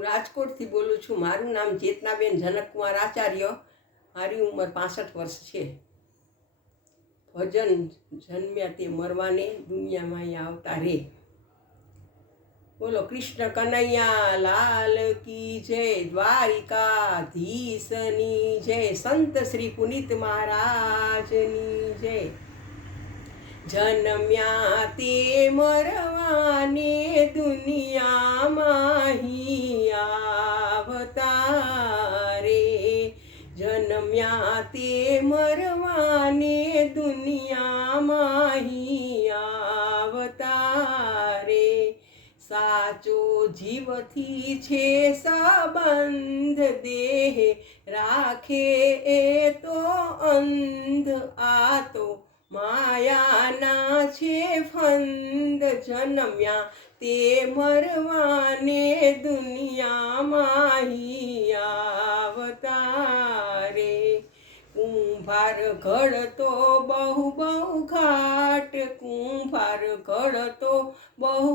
હું રાજકોટથી બોલું છું. મારું નામ ચેતનાબેન જનકકુમાર આચાર્ય. મારી ઉંમર 65 વર્ષ છે. ભજન જન્મ્યા તે મરવાને, દુનિયામાં અહીંયા આવતા રે. બોલો કૃષ્ણ કનૈયા લાલ કી જય, દ્વારિકાધીશની જય, સંત શ્રી પુનિત મહારાજની જય. જન્મ્યા તે મરવાને, દુનિયામાં આવતા રે. જન્મ્યા તે મરવાને, દુનિયામાં આવતા રે. સાચો જીવથી છે સંબંધ, દેહ રાખે એ તો અંધ. આ તો માયાના છે ફંદ, જન્મ્યા તે મરવાને, દુનિયામાં આવતા રે. કુંભાર ઘડતો બહુ ઘાટ, કુંભાર ઘડતો બહુ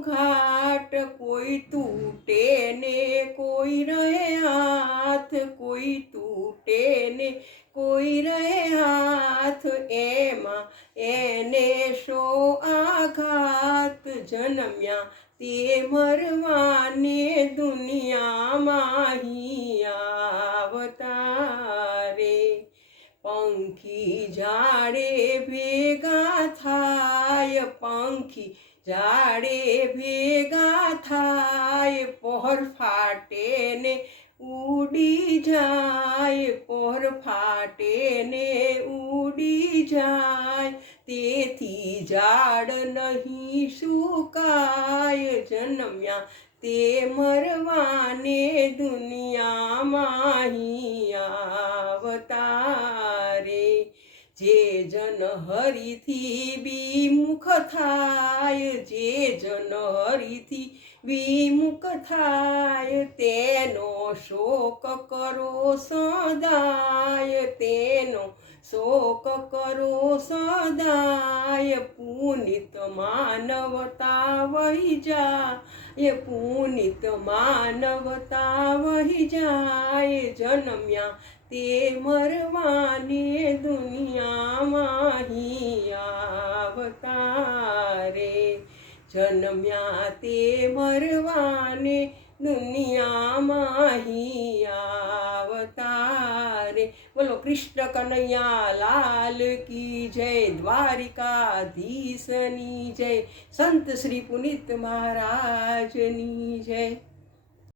ઘાટ. કોઈ તૂટે ને કોઈ રહે હાથ, કોઈ તૂટે ને કોઈ રહે હાથ. એમાં એને શો આઘાત, જન્મ્યા તે મરવાને, દુનિયામાં આવતા રે. પંખી ઝાડે ભેગા થાય, પંખી ઝાડે ભેગા થાય. પહોર ફાટે ને ઉડી જાય, પહોર ફાટે ને ઉડી જાય. તેથી ઝાડ નહીં સુકાય, જન્મ્યા તે મરવાને, દુનિયામાં આવતા રે. જે જન હરિથી વિમુખ થાય, જે જન હરિથી વિમુખ થાય. તેનો શોક કરો સદાય, તેનો શોક કરો સદાય. પુનિત માનવતા વહી જાય, પુનિત માનવતા વહી જાય. જન્મ્યા તે મરવાને, દુનિયામાં આવતા રે. જન્મ્યા તે મરવાને, દુનિયામાં આવતા રે. બોલો કૃષ્ણ કનૈયા લાલ કી જય, દ્વારિકાધીશની જય, સંત શ્રી પુનિત મહારાજની જય.